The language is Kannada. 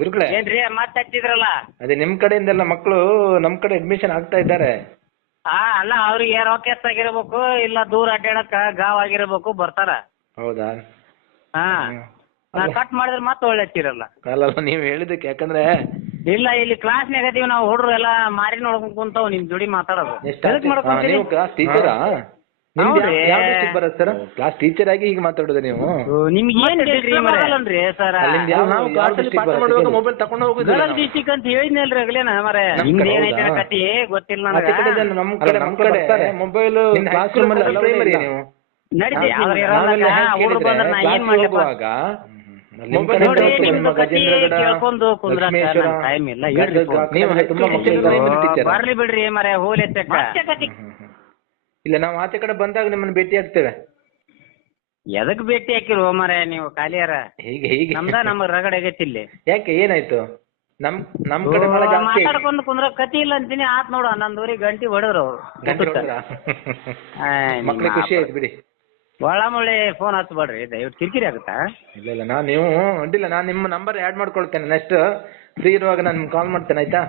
ಗುರುಗಳೇ ಏನ್ರಿ ಮತ್ತೆ ಹಚ್ಚಿದ್ರಲ್ಲ? ಅದೇ ನಿಮ್ ಕಡೆಯಿಂದೆಲ್ಲ ಮಕ್ಕಳು ನಮ್ ಕಡೆ ಅಡ್ಮಿಷನ್ ಆಗ್ತಾ ಇದ್ದಾರೆ. ಅಲ್ಲ ಅವ್ರಿಗೆ ರೊಕ್ಕ ಹೆಚ್ಚಾಗಿರ್ಬೇಕು, ಇಲ್ಲ ದೂರ ಅಡ್ಡಾಡಕ ಗಾವ್ ಆಗಿರ್ಬೇಕು, ಬರ್ತಾರ. ಹೌದಾ? ಹಾ ನಾ ಕಟ್ ಮಾಡಿದ್ರೆ ಮತ್ತೆ ಒಳ್ಳೆ ಹಚ್ಚಿರಲ್ಲ. ಅಲ್ಲ ನೀವ್ ಹೇಳಿದಕ್ಕೆ, ಯಾಕಂದ್ರೆ ಇಲ್ಲ ಇಲ್ಲಿ ಕ್ಲಾಸ್ನಾಗ ಅದೀವಿ ನಾವು, ಹುಡ್ರು ಎಲ್ಲ ಮಾರಿ ನೋಡ್ಕೊಂಡ್ ಕುಂತಾವ್ ನಿಮ್ ಜೋಡಿ ಮಾತಾಡೋದು. ನೀವು ಕ್ಲಾಸ್ ಟೀಚರಾ? ನಿಮ್ದು ಯಾವ ಡಿಸ್ಟ್ರಿಕ್ಟ್ ಬರುತ್ತೆ ಸರ್? ಕ್ಲಾಸ್ ಟೀಚರ್ ಆಗಿ ಈಗ ಮಾತಾಡೋದು ನೀವು? ನಿಮ್ಗೆ ಏನ್ ಆಗಲ್ಲನ್ರಿ ಸರ್? ಮೊಬೈಲ್ ತಗೊಂಡು ಹೋಗುದು ಡಿಸ್ಟಿಕ್ ಅಂತ ಹೇಳಿದ್ನಲ್ರಿ ಅಗಲೇನ ಮರೆ. ನಿಮ್ದು ಏನೈತೆ ಕತಿ ಗೊತ್ತಿಲ್ಲ ನನಗೆ. ನಮ್ ಕಡೆ ಮೊಬೈಲ್ ಕ್ಲಾಸ್ ರೂಮ್ ಅಲ್ಲಿ ಪ್ರೈಮರಿ ನೀವು ನಡೀತಿ ಹುಡ್ರು ಬಂದ್ರೆ ನಾ ಏನ್ ಮಾಡ್ಲಪ್ಪ? ಕೇಳ್ಕೊಂಡು ಕುಂದ್ರ ಟೈಮ್ ಇಲ್ಲ. ಬರ್ಲಿ ಬಿಡ್ರಿ ಮರೆ, ಹೋಲಿ ಇಲ್ಲ ನಾವು ಆಚೆ ಕಡೆ ಬಂದಾಗ ನಿಮ್ಮನ್ನ ಭೇಟಿ ಆಗ್ತೇವೆ. ಎದಕ್ ಭೇಟಿ ಹಾಕಿರೋ ಮರೆ ನೀವು ಖಾಲಿಯಾರ? ಹೀಗೆ ಹೀಗೆ ನಮ್ ರಗಡ್ ಆಗೈತಿಲ್ಲಿ. ಯಾಕೆ ಏನಾಯ್ತು? ನಮ್ ಕಡೆ ಮಾತಾಡ್ಕೊಂಡು ಕುಂದ್ರ ಕತಿ ಇಲ್ಲ ಅಂತೀನಿ. ಆತ್ ನೋಡು 11:30 ಗಂಟೆ ಹೊಡೆದ್ರು ಅವ್ರು. ಮಕ್ಳಿಗೆ ಖುಷಿ ಆಯ್ತು ಬಿಡಿ. ಒಳಮೊಳ್ಳೆ ಫೋನ್ ಹಚ್ಬೇಡ್ರಿ, ದಯವಿಟ್ಟು ಕಿರಿಕಿರಿ ಆಗುತ್ತಾ? ಇಲ್ಲ ನೀವು ಅಡ್ಡಿಲ್ಲ, ನಾನು ನಿಮ್ಮ ನಂಬರ್ ಆ್ಯಡ್ ಮಾಡ್ಕೊಳ್ತೇನೆ. ನೆಕ್ಸ್ಟ್ ಫ್ರೀ ಇರುವಾಗ ನಾನು ಕಾಲ್ ಮಾಡ್ತೇನೆ, ಆಯ್ತಾ?